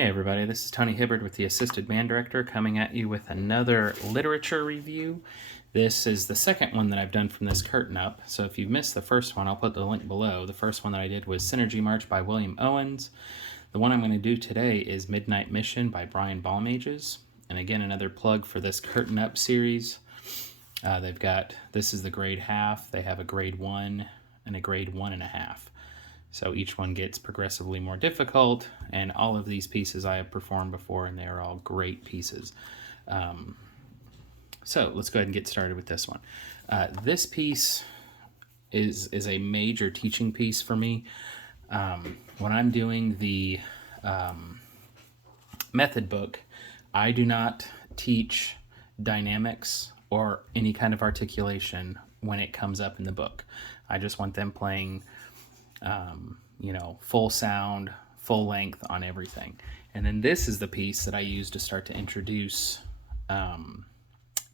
Hey everybody, this is Tony Hibbard with the Assisted Band Director coming at you with another literature review. This is the second one that I've done from this curtain up, so if you've missed the first one, I'll put the link below. The first one that I did was Synergy March by William Owens. The one I'm going to do today is Midnight Mission by Brian Balmages. And again, another plug for this curtain up series. They've got, this is the grade half, they have a grade 1 and a grade 1.5. So each one gets progressively more difficult, and all of these pieces I have performed before, and they're all great pieces. So let's go ahead and get started with this one. This piece is a major teaching piece for me. When I'm doing the method book, I do not teach dynamics or any kind of articulation when it comes up in the book. I just want them playing full sound, full length on everything. And then this is the piece that I use to start to introduce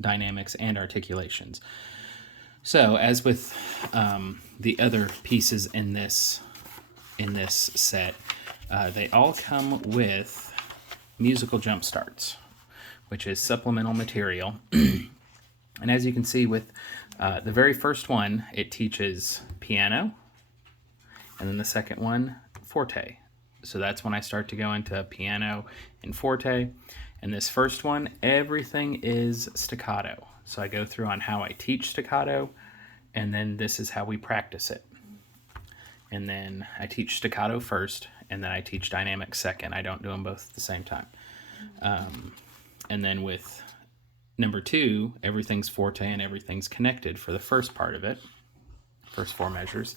dynamics and articulations. So as with the other pieces in this set, they all come with musical jump starts, which is supplemental material. And as you can see with the very first one, it teaches piano, and then the second one, forte. So that's when I start to go into piano and forte. And this first one, everything is staccato. So I go through on how I teach staccato, and then this is how we practice it. And then I teach staccato first, and then I teach dynamics second. I don't do them both at the same time. And then with number 2, everything's forte and everything's connected for the first part of it, first 4 measures.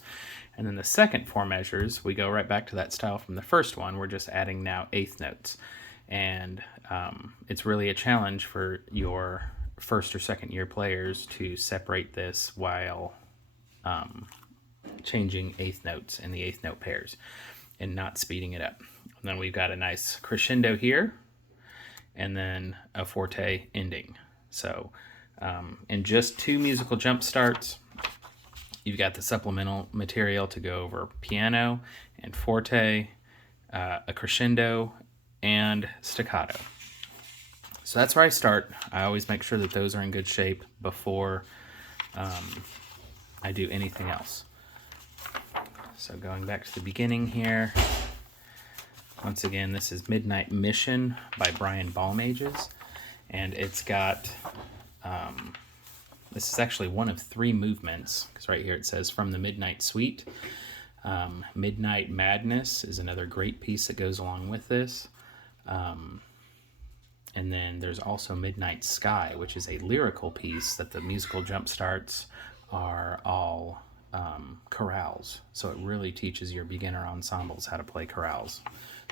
And then the second 4 measures, we go right back to that style from the first one. We're just adding now eighth notes. And it's really a challenge for your first or second year players to separate this while changing eighth notes in the eighth note pairs and not speeding it up. And then we've got a nice crescendo here and then a forte ending. So in just 2 musical jump starts, you've got the supplemental material to go over piano and forte, a crescendo, and staccato. So that's where I start. I always make sure that those are in good shape before I do anything else. So going back to the beginning here, once again, this is Midnight Mission by Brian Balmages, and it's got this is actually one of 3 movements, because right here it says from the Midnight Suite. Midnight Madness is another great piece that goes along with this. And then there's also Midnight Sky, which is a lyrical piece that the musical jump starts are all chorales. So it really teaches your beginner ensembles how to play chorales.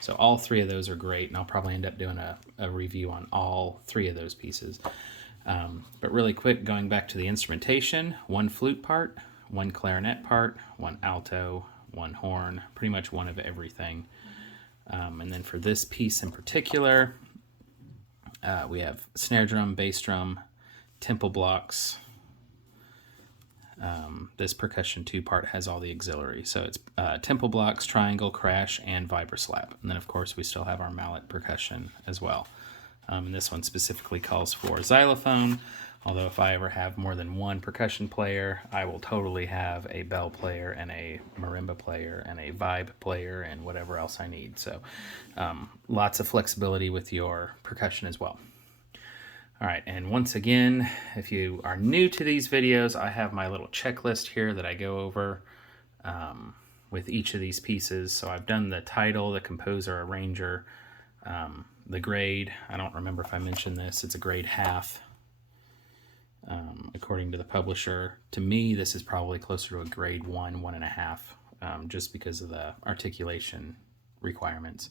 So all 3 of those are great, and I'll probably end up doing a review on all 3 of those pieces. But really quick, going back to the instrumentation, 1 flute part, 1 clarinet part, 1 alto, 1 horn, pretty much one of everything. And then for this piece in particular, we have snare drum, bass drum, tempo blocks. This percussion 2 part has all the auxiliary. So it's tempo blocks, triangle, crash, and vibroslap. And then of course we still have our mallet percussion as well. And this one specifically calls for xylophone, although if I ever have more than 1 percussion player, I will totally have a bell player and a marimba player and a vibe player and whatever else I need. So lots of flexibility with your percussion as well. All right, and once again, if you are new to these videos, I have my little checklist here that I go over with each of these pieces. So I've done the title, the composer, arranger, the grade. I don't remember if I mentioned this. It's a grade half, according to the publisher. To me, this is probably closer to a grade 1, 1.5, just because of the articulation requirements.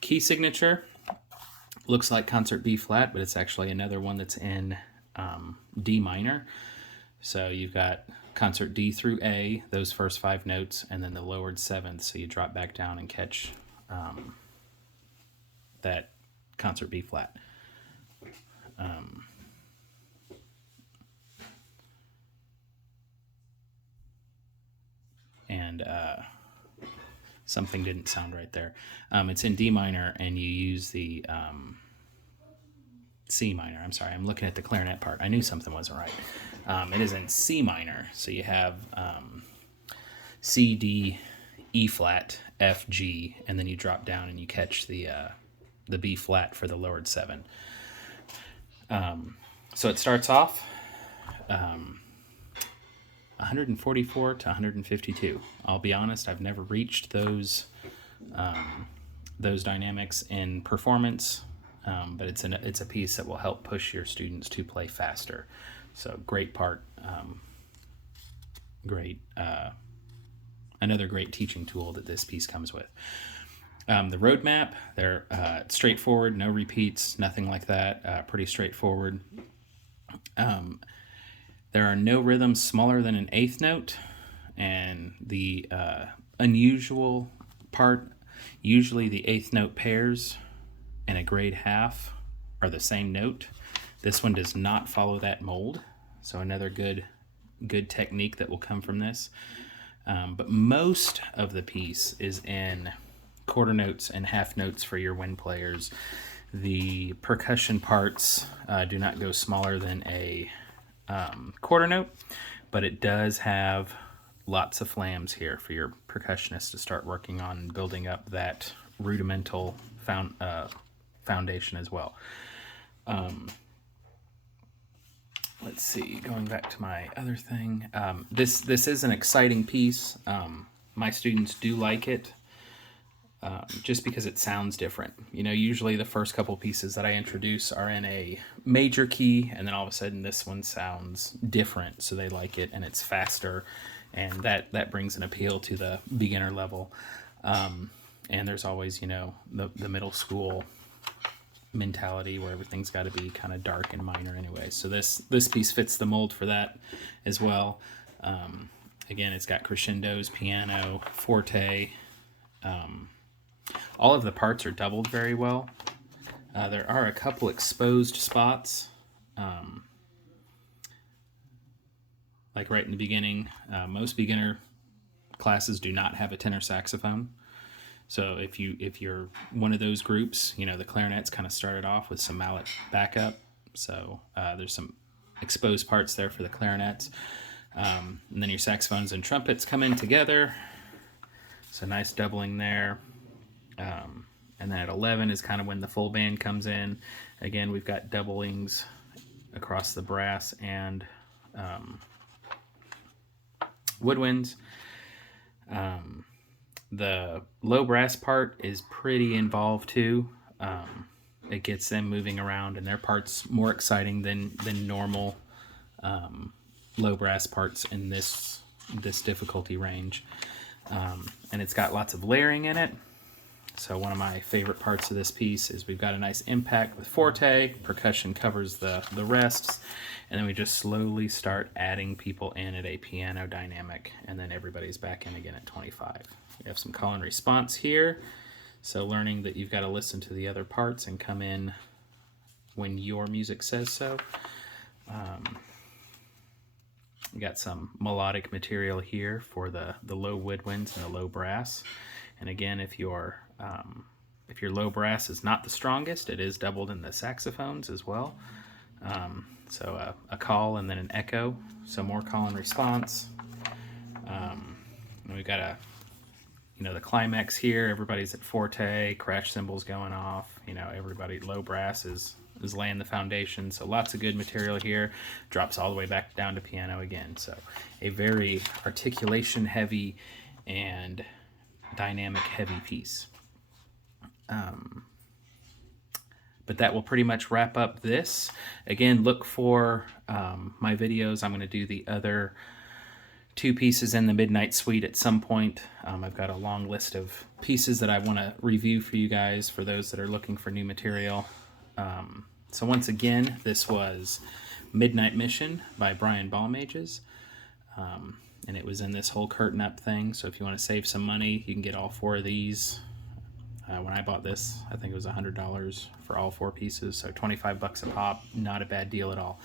Key signature looks like concert B flat, but it's actually another one that's in D minor. So you've got concert D through A, those first 5 notes, and then the lowered 7th, so you drop back down and catch that concert B flat. Something didn't sound right there. It's in D minor, and you use the C minor. I'm sorry, I'm looking at the clarinet part. I knew something wasn't right. It is in C minor, so you have C, D, E flat, F, G, and then you drop down and you catch the B flat for the lowered 7. So it starts off 144 to 152. I'll be honest, I've never reached those dynamics in performance, but it's a piece that will help push your students to play faster. So great part, another great teaching tool that this piece comes with. The roadmap, they're straightforward, no repeats, nothing like that, pretty straightforward. There are no rhythms smaller than an eighth note, and the unusual part, usually the eighth note pairs in a grade half are the same note. This one does not follow that mold, so another good technique that will come from this. But most of the piece is in quarter notes and half notes for your wind players. The percussion parts do not go smaller than a quarter note, but it does have lots of flams here for your percussionists to start working on and building up that rudimental foundation as well. Let's see, going back to my other thing, this is an exciting piece. My students do like it. Just because it sounds different. You know, usually the first couple pieces that I introduce are in a major key, and then all of a sudden this one sounds different, so they like it, and it's faster, and that brings an appeal to the beginner level. And there's always, you know, the middle school mentality where everything's got to be kind of dark and minor anyway. So this piece fits the mold for that as well. Again, it's got crescendos, piano, forte. All of the parts are doubled very well. There are a couple exposed spots, like right in the beginning. Most beginner classes do not have a tenor saxophone. So if you're one of those groups, you know, the clarinets kind of started off with some mallet backup. So there's some exposed parts there for the clarinets. And then your saxophones and trumpets come in together. So nice doubling there. And then at 11 is kind of when the full band comes in. Again, we've got doublings across the brass and woodwinds. The low brass part is pretty involved too. It gets them moving around, and their part's more exciting than normal low brass parts in this difficulty range. And it's got lots of layering in it. So one of my favorite parts of this piece is we've got a nice impact with forte, percussion covers the rests, and then we just slowly start adding people in at a piano dynamic, and then everybody's back in again at 25. We have some call and response here, so learning that you've got to listen to the other parts and come in when your music says so. We got some melodic material here for the low woodwinds and the low brass. And again, if your low brass is not the strongest, it is doubled in the saxophones as well. So a call and then an echo, so more call and response. And we've got the climax here. Everybody's at forte, crash cymbals going off. You know, everybody, low brass is laying the foundation. So lots of good material here. Drops all the way back down to piano again. So a very articulation heavy and dynamic heavy piece. But that will pretty much wrap up this. Again, look for my videos. I'm going to do the other 2 pieces in the Midnight Suite at some point. I've got a long list of pieces that I want to review for you guys, for those that are looking for new material. So once again, this was Midnight Mission by Brian Balmages. And it was in this whole curtain up thing. So if you want to save some money, you can get all 4 of these. When I bought this, I think it was $100 for all 4 pieces. So $25 a pop, not a bad deal at all.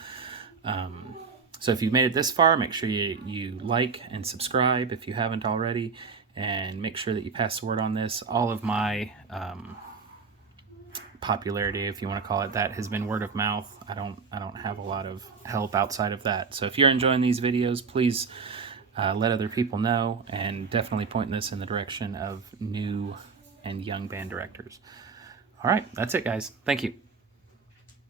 So if you've made it this far, make sure you like and subscribe if you haven't already. and make sure that you pass the word on this. All of my popularity, if you want to call it that, has been word of mouth. I don't have a lot of help outside of that. So if you're enjoying these videos, please let other people know, and definitely point this in the direction of new and young band directors. All right, that's it, guys. Thank you.